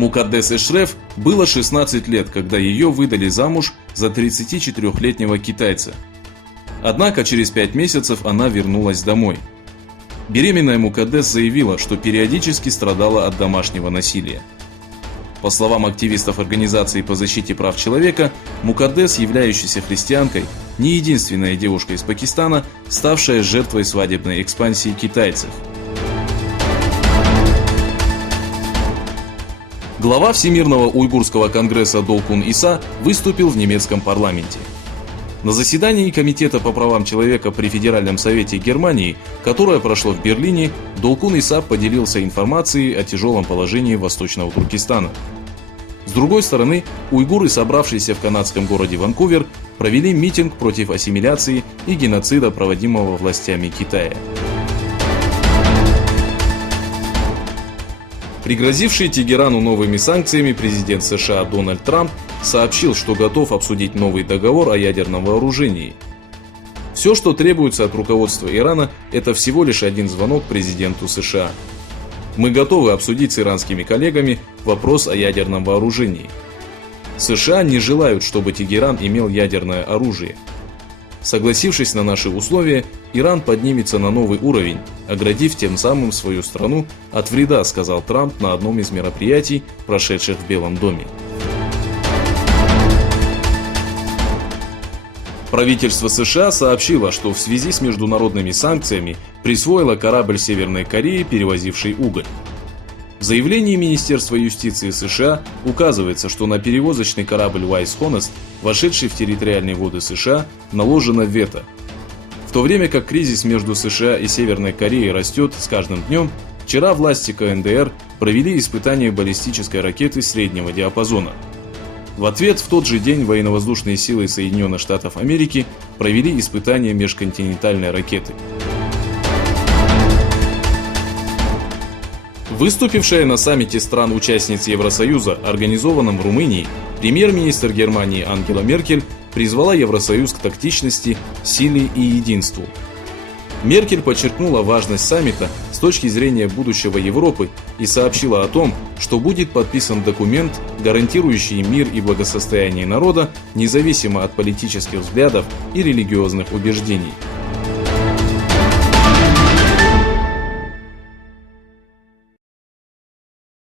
Мукаддес Эшреф было 16 лет, когда ее выдали замуж за 34-летнего китайца. Однако через 5 месяцев она вернулась домой. Беременная Мукаддес заявила, что периодически страдала от домашнего насилия. По словам активистов организации по защите прав человека, Мукаддес, являющаяся христианкой, не единственная девушка из Пакистана, ставшая жертвой свадебной экспансии китайцев. Глава Всемирного уйгурского конгресса Долкун Иса выступил в немецком парламенте. На заседании Комитета по правам человека при Федеральном совете Германии, которое прошло в Берлине, Долкун Иса поделился информацией о тяжелом положении Восточного Туркестана. С другой стороны, уйгуры, собравшиеся в канадском городе Ванкувер, провели митинг против ассимиляции и геноцида, проводимого властями Китая. Пригрозивший Тегерану новыми санкциями президент США Дональд Трамп сообщил, что готов обсудить новый договор о ядерном вооружении. Все, что требуется от руководства Ирана, это всего лишь один звонок президенту США. Мы готовы обсудить с иранскими коллегами вопрос о ядерном вооружении. США не желают, чтобы Тегеран имел ядерное оружие. Согласившись на наши условия, Иран поднимется на новый уровень, оградив тем самым свою страну от вреда, сказал Трамп на одном из мероприятий, прошедших в Белом доме. Правительство США сообщило, что в связи с международными санкциями присвоило корабль Северной Кореи, перевозивший уголь. В заявлении Министерства юстиции США указывается, что на перевозочный корабль Wise Honest, вошедший в территориальные воды США, наложено вето. В то время как кризис между США и Северной Кореей растет с каждым днем, вчера власти КНДР провели испытания баллистической ракеты среднего диапазона. В ответ в тот же день военно-воздушные силы Соединенных Штатов Америки провели испытания межконтинентальной ракеты. Выступившая на саммите стран-участниц Евросоюза, организованном в Румынии, премьер-министр Германии Ангела Меркель призвала Евросоюз к тактичности, силе и единству. Меркель подчеркнула важность саммита с точки зрения будущего Европы и сообщила о том, что будет подписан документ, гарантирующий мир и благосостояние народа, независимо от политических взглядов и религиозных убеждений.